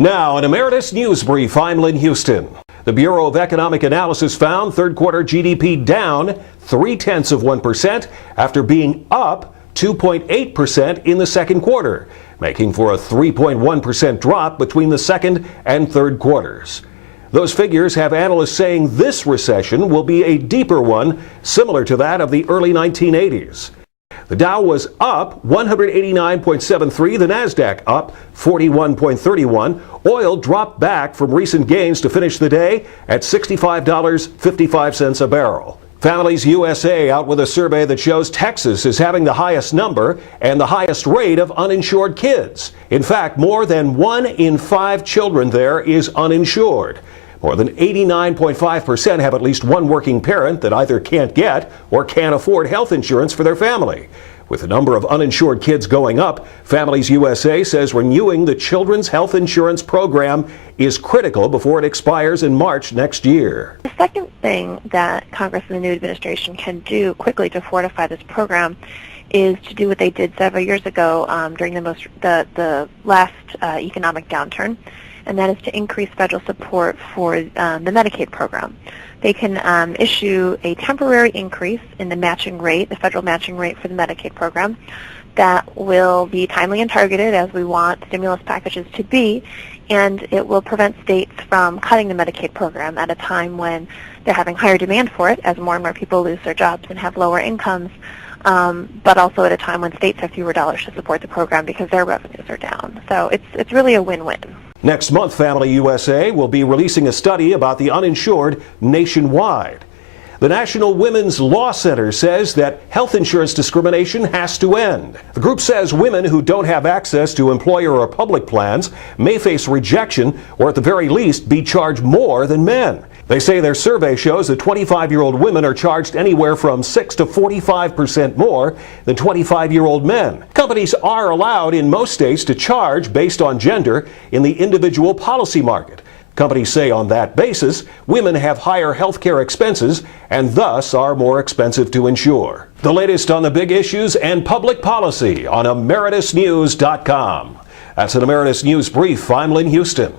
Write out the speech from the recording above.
Now, an Emeritus Newsbrief, I'm Lynn, Huston. The Bureau of Economic Analysis found third quarter GDP down 0.3% after being up 2.8% in the second quarter, making for a 3.1% drop between the second and third quarters. Those figures have analysts saying this recession will be a deeper one, similar to that of the early 1980s. The Dow was up 189.73, the Nasdaq up 41.31. Oil dropped back from recent gains to finish the day at $65.55 a barrel. Families USA out with a survey that shows Texas is having the highest number and the highest rate of uninsured kids. In fact, more than 1 in 5 children there is uninsured. More than 89.5% have at least one working parent that either can't get or can't afford health insurance for their family. With the number of uninsured kids going up, Families USA says renewing the Children's Health Insurance Program is critical before it expires in March next year. The second thing that Congress and the new administration can do quickly to fortify this program is to do what they did several years ago during the last economic downturn, and that is to increase federal support for the Medicaid program. They can issue a temporary increase in the matching rate, the federal matching rate for the Medicaid program, that will be timely and targeted as we want stimulus packages to be, and it will prevent states from cutting the Medicaid program at a time when they're having higher demand for it as more and more people lose their jobs and have lower incomes, but also at a time when states have fewer dollars to support the program because their revenues are down. So it's really a win-win. Next month, Family USA will be releasing a study about the uninsured nationwide. The National Women's Law Center says that health insurance discrimination has to end. The group says women who don't have access to employer or public plans may face rejection or at the very least be charged more than men. They say their survey shows that 25-year-old women are charged anywhere from 6 to 45% more than 25-year-old men. Companies are allowed in most states to charge based on gender in the individual policy market. Companies say on that basis, women have higher health care expenses and thus are more expensive to insure. The latest on the big issues and public policy on emeritusnews.com. That's an Emeritus News Brief. I'm Lynn, Huston.